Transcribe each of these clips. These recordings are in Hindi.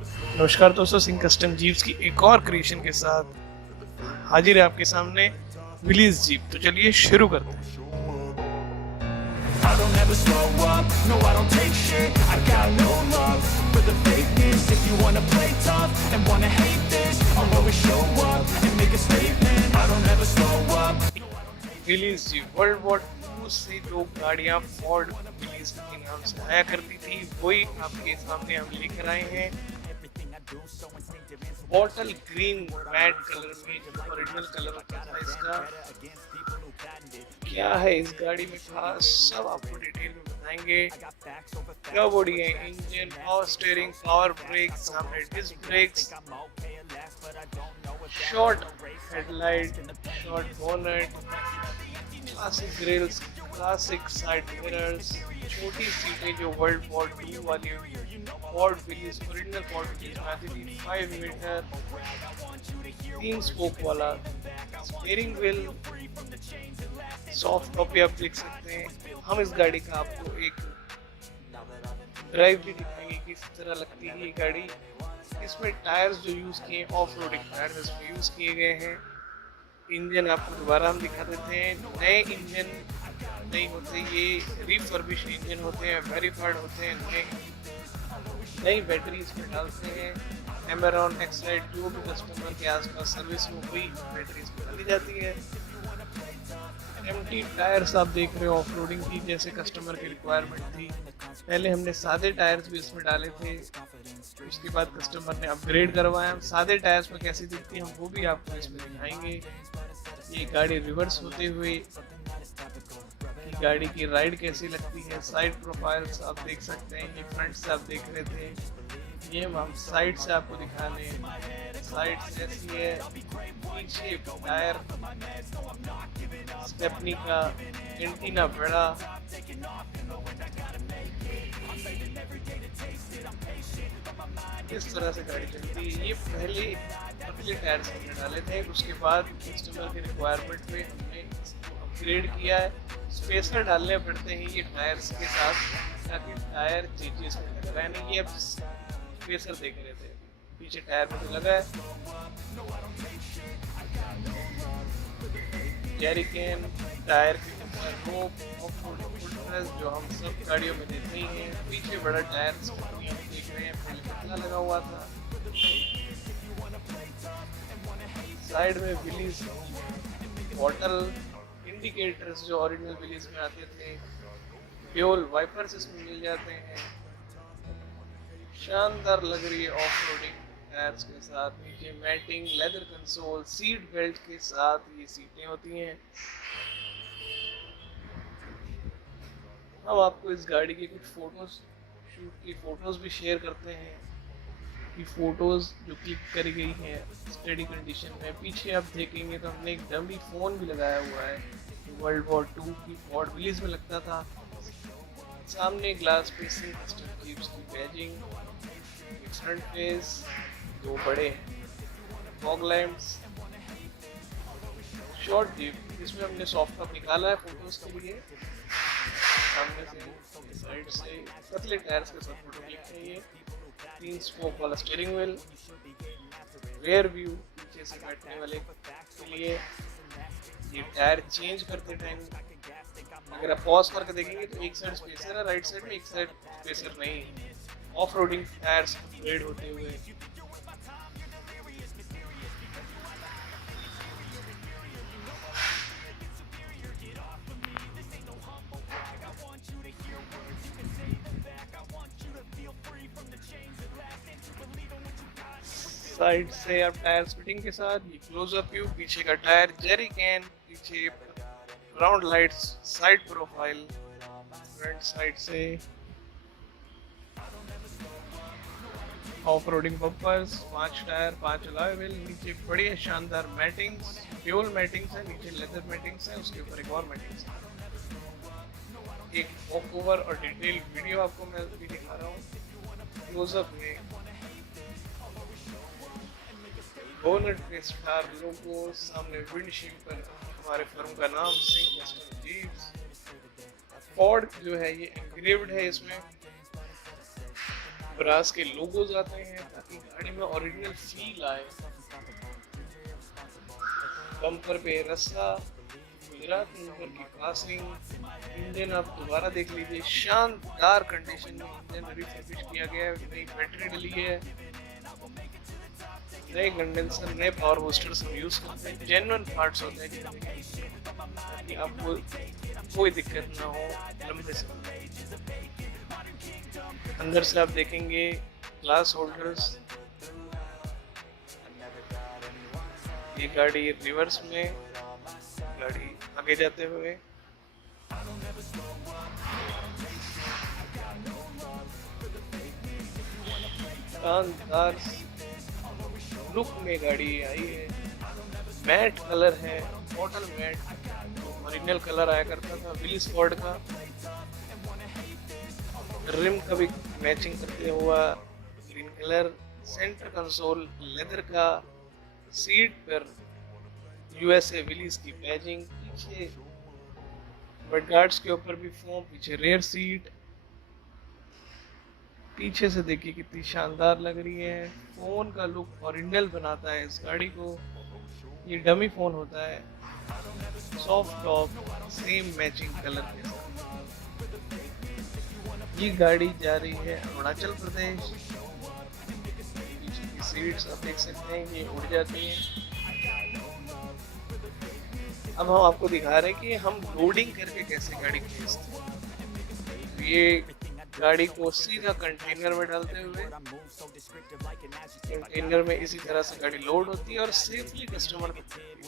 नमस्कार दोस्तों, सिंह कस्टम जीप्स की एक और क्रिएशन के साथ हाजिर है आपके सामने विलीज जीप। तो चलिए शुरू करते हैं। I don't ever slow up, no I don't take shit. I got no love for the fakeness. If you wanna play tough and wanna hate this, I'll always show up and make a statement. I don't ever slow up. Willys jeep world war 2 से जो गाड़ियां फोर्ड विलीज के नाम से आया करती थी, वही आपके सामने हम लेकर आए हैं। बॉटल ग्रीन मैट कलर में, जो ओरिजिनल कलर होता था इसका। क्या है इस गाड़ी में खास, सब आपको डिटेल में बताएंगे। क्या बॉडी है, engine, power steering, power brake, सामने disc brakes, short headlight, short bonnet, classic grilles, classic side mirrors, छोटी सीटें जो वर्ल्ड वॉर 2 वाली Ford Willys, original Ford Willys में आती थी, 5 मीटर, 3 स्पोक वाला स्टीयरिंग व्हील। सॉफ्ट कॉपी आप देख सकते हैं। हम इस गाड़ी का आपको एक ड्राइव भी दिखाएंगे किस तरह लगती है ये गाड़ी। इसमें टायर्स जो यूज़ किए, ऑफ रोडिंग टायर्स इसमें यूज़ किए गए हैं। इंजन आपको दोबारा हम दिखा देते हैं। नए इंजन नहीं होते, ये रिफर्बिश इंजन होते हैं, वेरीफाइड होते हैं। नई बैटरी इसमें डालते हैं। एमेरॉन एक्साइड जो भी कस्टमर के आसपास सर्विस हो, वही बैटरी इसमें डाली जाती है। एम्प्टी टायर्स आप देख रहे हो ऑफ रोडिंग की, जैसे कस्टमर की रिक्वायरमेंट थी। पहले हमने सादे टायर्स भी इसमें डाले थे, उसके बाद कस्टमर ने अपग्रेड करवाया। हम सादे टायर्स में कैसी दिखती है हम वो भी आपको इसमें दिखाएंगे। ये गाड़ी रिवर्स होते हुए गाड़ी की राइड कैसी लगती है। साइड प्रोफाइल्स आप देख सकते हैं, ये फ्रंट से आप देख रहे थे, ये हम साइड से आपको दिखा रहे। साइड से ऐसी है, पीछे टायर स्टेपनी का, एंटीना बड़ा। इस तरह से गाड़ी चलती है। ये पहले पतले टायर हमने डाले थे, उसके बाद कस्टमर की रिक्वायरमेंट पे हमने अपग्रेड किया है। स्पेसर डालने पड़ते हैं ये टायर्स के साथ, ताकि टायर चेंजेस में लगा नहीं। ये अब स्पेसर देख रहे थे, पीछे टायर में तो लगा है। जेरी कैन, टायर के ऊपर रोप, जो हम सब गाड़ियों में देते ही हैं। पीछे बड़ा टायर देख रहे हैं, पहले पतला लगा हुआ था। साइड में विलीज बॉटल, इंडिकेटर्स जो ओरिजिनल विलीज में आते थे, ड्यूल वाइपर्स इसमें मिल जाते हैं। शानदार लग रही है ऑफ रोडिंग टायर्स के साथ। नीचे matting, leather console, seat belt के साथ ये सीटें होती हैं। हम आपको इस गाड़ी की कुछ फोटोज, शूट की फोटोज भी शेयर करते हैं कि फोटोज जो क्लिक करी गई हैं स्टडी कंडीशन में। पीछे आप देखेंगे तो हमने एक डमी फोन भी लगाया हुआ है, वर्ल्ड वॉर 2 की फोर्ड विलीज में लगता था। सामने ग्लास पे सिंह कस्टम जीप्स की बैजिंग, फ्रंट फेस, 2 बड़े फॉग लैंप्स, शॉर्ट जीप। इसमें हमने सॉफ्ट टॉप निकाला है फोटोज के लिए। सामने से, साइड से पतले टायर्स के साथ फोटो क्लिक है। ये 3 स्पोक वाला स्टीयरिंग व्हील, रेयर व्यू पीछे से बैठने वाले के लिए। ये टायर चेंज करते टाइम अगर आप पॉज करके देखेंगे तो एक साइड स्पेसर है राइट साइड में, एक साइड स्पेसर नहीं है। ऑफ रोडिंग टायर्स अपग्रेड होते हुए। साइड से आप टायर फिटिंग के साथ, ये क्लोजअप व्यू, पीछे का टायर, जेरी कैन, पीछे ground lights, side profile, front side से off roading bumpers, 5 tyre, 5 alloy wheel. नीचे बढ़िया शानदार मैटिंग्स, ड्यूल मैटिंग्स है, नीचे लेदर मैटिंग्स है, उसके ऊपर एक और मैटिंग्स है। एक वॉक ओवर और डिटेल वीडियो आपको मैं भी दिखा रहा हूँ। क्लोजअप में बोनट पे स्टार लोगो, सामने विंडशील्ड पर हमारे फर्म का नाम सिंह कस्टम जीप्स। फोर्ड जो है ये एंग्रेव्ड है इसमें। ब्रास के लोगोज आते हैं ताकि गाड़ी में ओरिजिनल फील आए। बम्पर पे रस्सा, गुजरात नंबर की पासिंग। इंजन आप दोबारा देख लीजिए, शानदार कंडीशन में इंजन रिफर्बिश किया गया है, नई बैटरी डली है, नए कंडेंसर, नए पावर बूस्टर्स हम यूज करते हैं, जेन्युइन पार्ट्स होते हैं ताकि आपको कोई दिक्कत ना हो लंबे समय। अंदर से आप देखेंगे ग्लास होल्डर्स। ये गाड़ी रिवर्स में, गाड़ी आगे जाते हुए। शानदार लुक में गाड़ी आई है। मैट कलर है, बॉटल मैट, ओरिजिनल कलर आया करता था विलीज फोर्ड का। रिम का भी मैचिंग करते हुआ green colour. Centre console leather का, सीट पर यूएसए विलीज की बैजिंग, पीछे मडगार्ड्स के ऊपर भी फोम, पीछे रेयर सीट। पीछे से देखिए कितनी शानदार लग रही है। फोन का लुक ओरिजिनल बनाता है इस गाड़ी को। ये डमी फोन होता है, soft top, same matching colour के साथ। ये गाड़ी जा रही है अरुणाचल प्रदेश। पीछे की सीट्स आप देख सकते हैं ये उड़ जाती हैं। अब हम आपको दिखा रहे हैं कि हम लोडिंग करके कैसे गाड़ी भेजते हैं। ये गाड़ी को सीधा कंटेनर में डालते हुए, कंटेनर में इसी तरह से गाड़ी लोड होती है और सेफली कस्टमर को,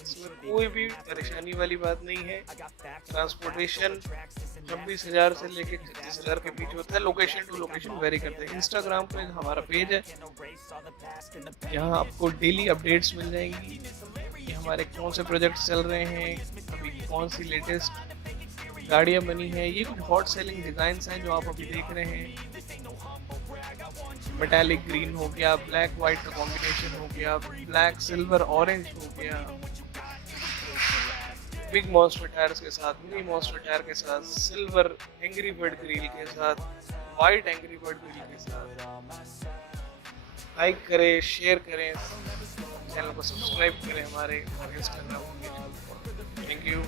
इसमें कोई भी परेशानी वाली बात नहीं है। ट्रांसपोर्टेशन 26,000 से लेकर 36,000 के बीच होता है, लोकेशन टू लोकेशन वेरी करते हैं। इंस्टाग्राम पे हमारा पेज है, यहाँ आपको डेली अपडेट्स मिल जाएंगी कि हमारे कौन से प्रोजेक्ट चल रहे हैं, अभी कौन सी लेटेस्ट गाड़ियाँ बनी हैं। ये कुछ हॉट सेलिंग डिजाइन्स हैं जो आप अभी देख रहे हैं। मेटालिक ग्रीन हो गया, ब्लैक वाइट का कॉम्बिनेशन हो गया, ब्लैक सिल्वर ऑरेंज हो गया, बिग मॉन्स्टर टायर्स के साथ, मिनी मॉन्स्टर टायर के साथ, सिल्वर एंग्री बर्ड ग्रिल के साथ, वाइट एंग्री बर्ड ग्रिल के साथ। लाइक करें, शेयर करें, चैनल को सब्सक्राइब करें हमारे इंस्टाग्राम पेज को। Thank you.